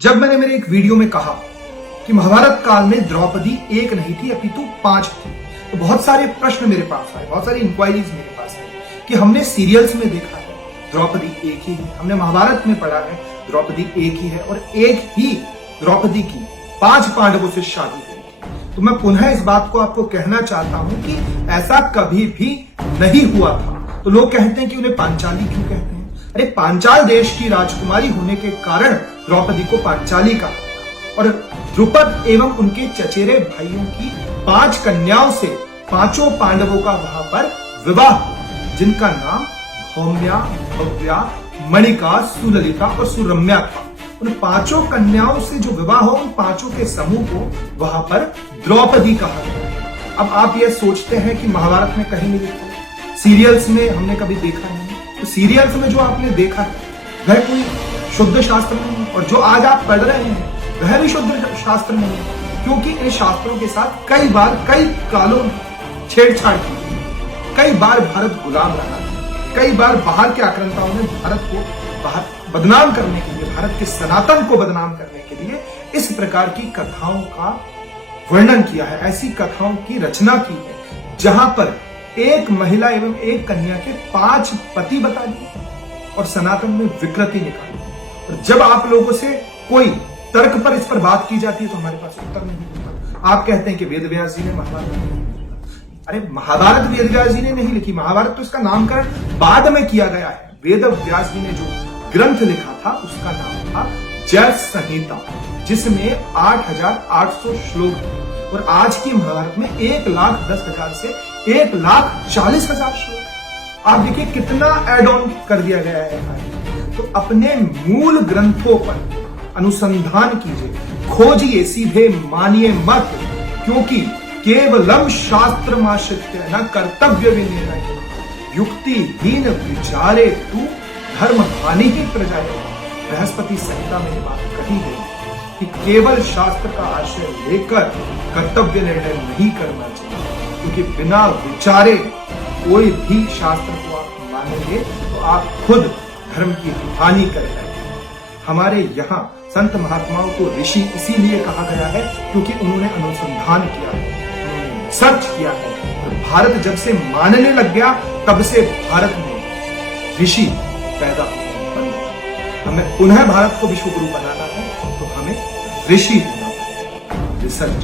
जब मैंने मेरे एक वीडियो में कहा कि महाभारत काल में द्रौपदी एक नहीं थी अपितु 5 थी, तो बहुत सारे प्रश्न मेरे पास आए, बहुत सारी इंक्वायरीज मेरे पास आई कि हमने सीरियल्स में देखा है द्रौपदी एक ही है, हमने महाभारत में पढ़ा है द्रौपदी एक ही है और एक ही द्रौपदी की 5 पांडवों से शादी हुई थी। तो मैं पुनः इस बात को आपको कहना चाहता हूं कि ऐसा कभी भी नहीं हुआ था। तो लोग कहते हैं कि उन्हें पांचाली क्यों कहते हैं? अरे पांचाल देश की राजकुमारी होने के कारण द्रौपदी को पांचाली कहा और द्रुपद एवं उनके चचेरे भाइयों की 5 कन्याओं से 5 पांडवों का वहां पर विवाह, जिनका नाम भौम्या, भव्या, मणिका, सुललिता और सुरम्या था। उन 5 कन्याओं से जो विवाह हो, उन 5 के समूह को वहां पर द्रौपदी कहा गया। अब आप यह सोचते हैं कि महाभारत में कहीं नहीं लिखा, सीरियल्स में हमने कभी देखा नहीं। तो सीरियल्स में जो आपने देखा है वह कोई शुद्ध शास्त्र नहीं है और जो आज आप पढ़ रहे हैं वह भी शुद्ध शास्त्र नहीं है, क्योंकि इन शास्त्रों के साथ कई बार कई कालों छेड़छाड़ की, कई बार भारत गुलाम रहा, कई बार बाहर के आक्रांताओं ने भारत को बदनाम करने के लिए, भारत के सनातन को बदनाम करने के लिए इस प्रकार की कथाओं का वर्णन किया है, ऐसी कथाओं की रचना की है जहां पर एक महिला एवं एक कन्या के 5 पति बता दिए और सनातन में विकृति निकाली। और जब आप लोगों से कोई तर्क पर इस पर बात की जाती है तो हमारे पास उत्तर नहीं होता। आप कहते हैं कि वेद व्यास जी ने महाभारत, अरे महाभारत वेद व्यास जी ने नहीं लिखी, महाभारत तो इसका नामकरण बाद में किया गया है। वेद व्यास जी ने जो ग्रंथ लिखा था उसका नाम था जय संहिता, जिसमें 8800 श्लोक थे और आज की महाभारत में 1,10,000 से 1,40,000 श्लोक। आप देखिए कितना एड ऑन कर दिया गया है। तो अपने मूल ग्रंथों पर अनुसंधान कीजिए, खोजिए, सीधे मानिए मत, क्योंकि केवलम शास्त्रमाश्रित्य न कर्तव्य विनिर्णय युक्तिहीन विचारे तू धर्म हानि ही प्रजाए। बृहस्पति संहिता में बात कही गई कि केवल शास्त्र का आश्रय लेकर कर्तव्य निर्णय नहीं करना चाहिए, क्योंकि बिना विचारे कोई भी शास्त्र को आप मानेंगे तो आप खुद धर्म की हानि कर रहे हैं। हमारे यहाँ संत महात्माओं को ऋषि इसीलिए कहा गया है क्योंकि उन्होंने अनुसंधान किया है, उन्होंने सर्च किया है। तो भारत जब से मानने लग गया तब से भारत में ऋषि पैदा होने बंद। हमें पुनः भारत को विश्व गुरु बनाना है तो हमें ऋषि रिसर्च